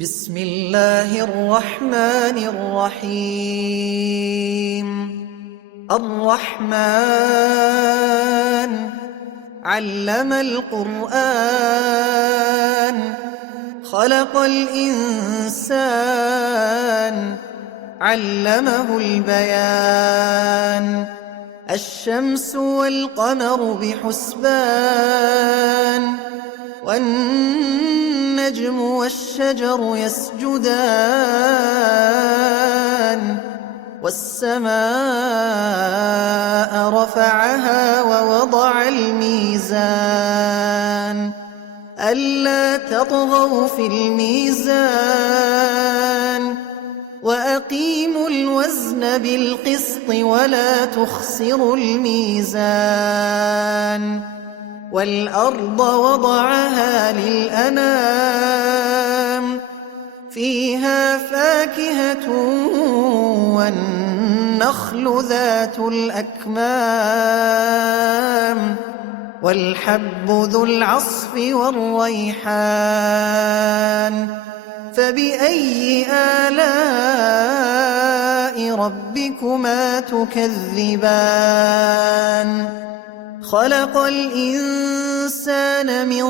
بسم الله الرحمن الرحيم. الرحمن علم القرآن، خلق الإنسان، علمه البيان. الشمس والقمر بحسبان، والنجم والشجر يسجدان. والسماء رفعها ووضع الميزان، ألا تطغوا في الميزان، وأقيموا الوزن بالقسط ولا تخسروا الميزان. والأرض وضعها للأنام، فيها فاكهة والنخل ذات الأكمام، والحب ذو العصف والريحان. فبأي آلاء ربكما تكذبان؟ خلق الإنسان من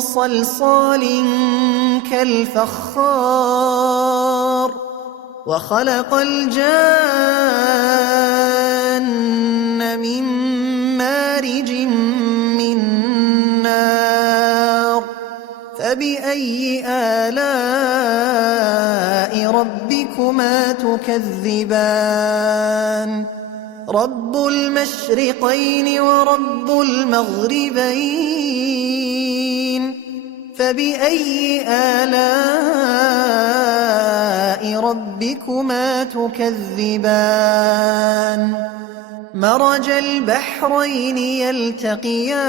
صلصال كالفخار، وخلق الجان من مارج من نار. فبأي آلاء ربكما تكذبان؟ رب المشرقين ورب المغربين، فبأي آلاء ربكما تكذبان؟ مرج البحرين يلتقيان،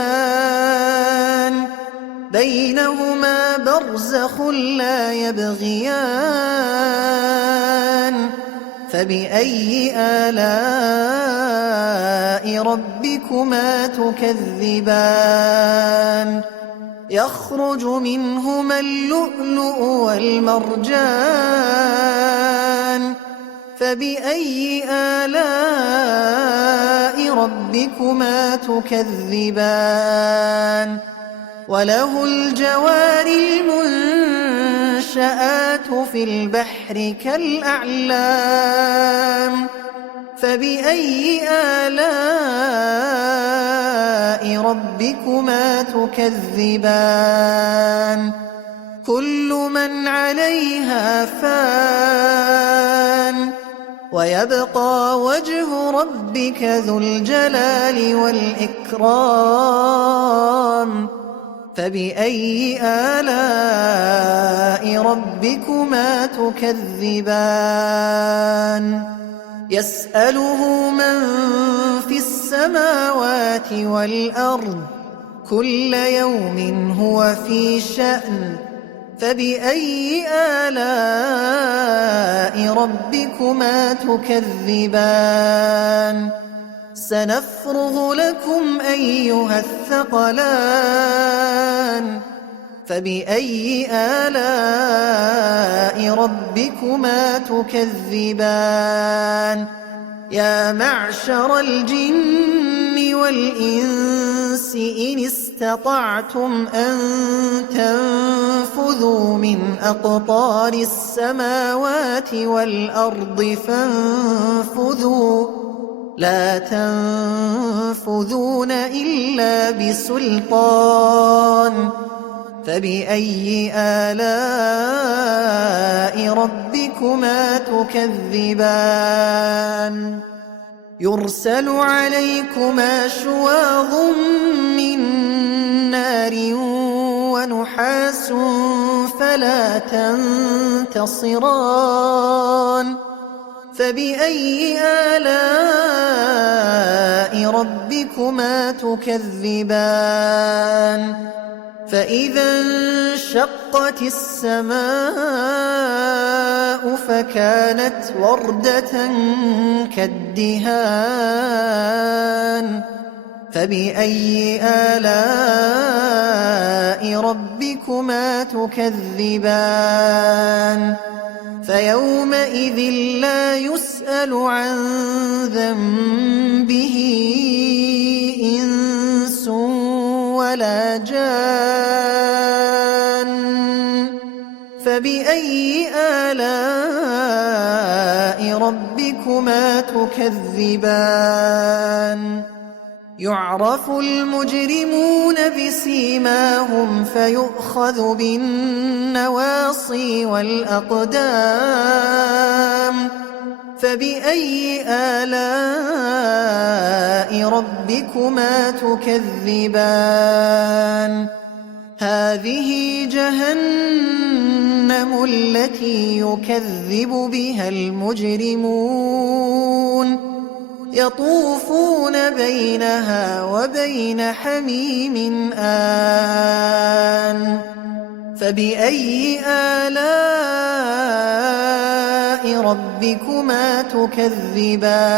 بينهما برزخ لا يبغيان. فبأي آلاء ربكما تكذبان؟ يخرج منهما اللؤلؤ والمرجان. فبأي آلاء ربكما تكذبان؟ وله الجوار المنشآت في البحر كالأعلام. فبأي آلاء ربكما تكذبان؟ كل من عليها فان، ويبقى وجه ربك ذو الجلال والإكرام. فبأي آلاء ربكما تكذبان؟ يسأله من في السماوات والأرض، كل يوم هو في شأن. فبأي آلاء ربكما تكذبان؟ سنفرغ لكم أيها الثقلان. فبأي آلاء ربكما تكذبان؟ يا معشر الجن والإنس إن استطعتم أن تنفذوا من أقطار السماوات والأرض فانفذوا، لا تنفذون إلا بسلطان. فبأي آلاء ربكما تكذبان؟ يرسل عليكما شواظ من نار ونحاس فلا تنتصران. فبأي آلاء ربكما تكذبان؟ فإذا انشقت السماء فكانت وردة كالدهان. فبأي آلاء ربكما ربكما تكذبان فيومئذ لا يسأل عن ذنبه إنس ولا جان فبأي آلاء ربكما تكذبان يعرف المجرمون بسيماهم فيؤخذ بالنواصي والأقدام فبأي آلاء ربكما تكذبان هذه جهنم التي يكذب بها المجرمون يطوفون بينها وبين حميم آن فبأي آلاء ربكما تكذبان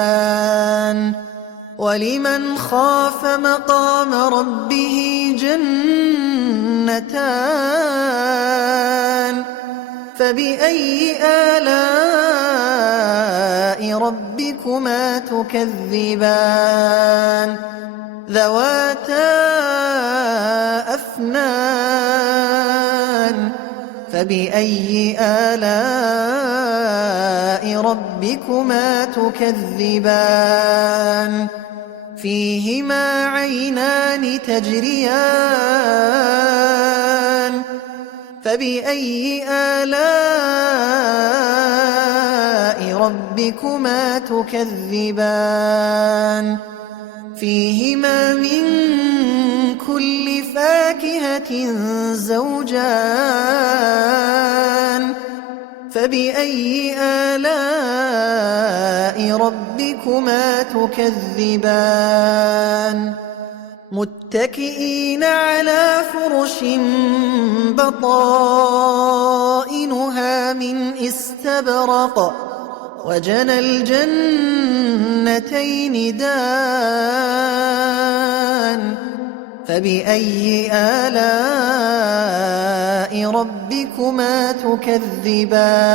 ولمن خاف مقام ربه جنتان فبأي آلاء ربكما تكذبان ذواتا أفنان فبأي آلاء ربكما تكذبان فيهما عينان تجريان فبأي آلاء ربكما تكذبان فيهما من كل فاكهة زوجان فبأي آلاء ربكما تكذبان متكئين على فرش بطائنها من استبرق وجنى الجنتين دان فبأي آلاء ربكما تكذبان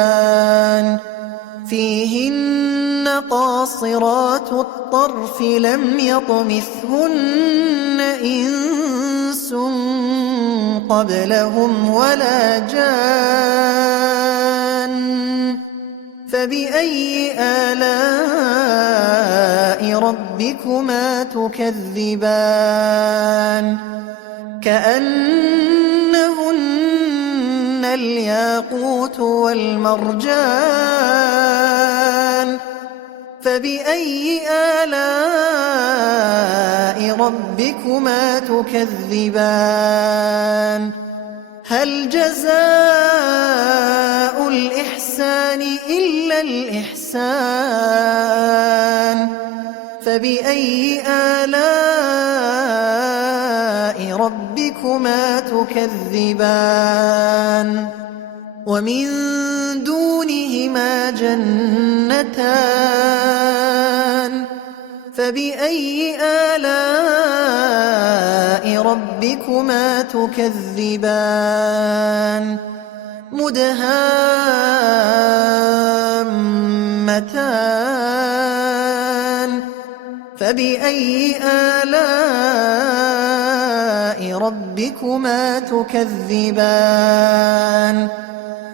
فيهن قاصرات الطرف لم يطمثهن إنس قبلهم ولا جان فبأي آلاء ربكما تكذبان كأنهن الياقوت والمرجان فبأي آلاء ربكما تكذبان هل جزاء الإحسان إلا الإحسان فبأي آلاء ربكما تكذبان ومن دونهما جنتان فبأي آلاء ربكما تكذبان مدهامتان فبأي آلاء ربكما تكذبان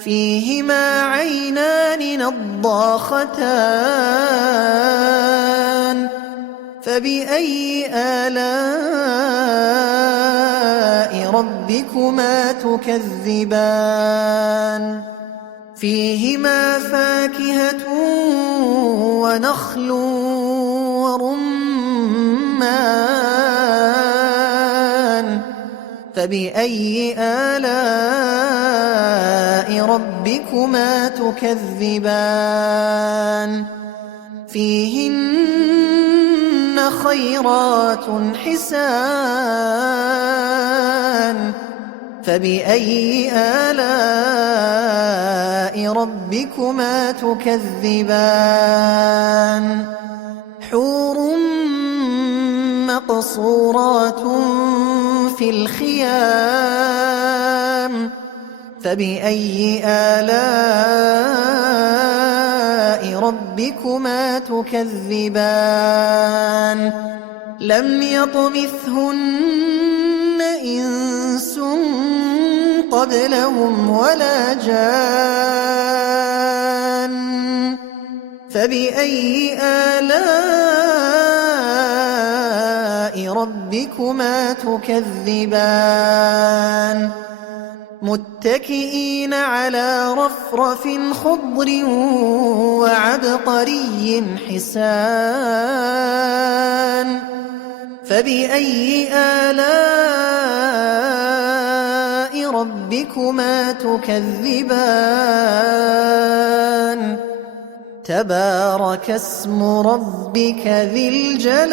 فيهما عينان نضاختان فبأي آلاء ربكما تكذبان فيهما فاكهة ونخل ورمان فبأي آلاء ربكما تكذبان فيهن خيرات حسان فبأي آلاء ربكما تكذبان حور مقصورات في الخيام فبأي آلاء ربكما تكذبان لم يطمثهن إنس قبلهم ولا جان فبأي آلاء ربكما تكذبان متكئين على رفرف خضر وعبقري حسان فبأي آلاء ربكما تكذبان تبارك اسم ربك ذي الجلال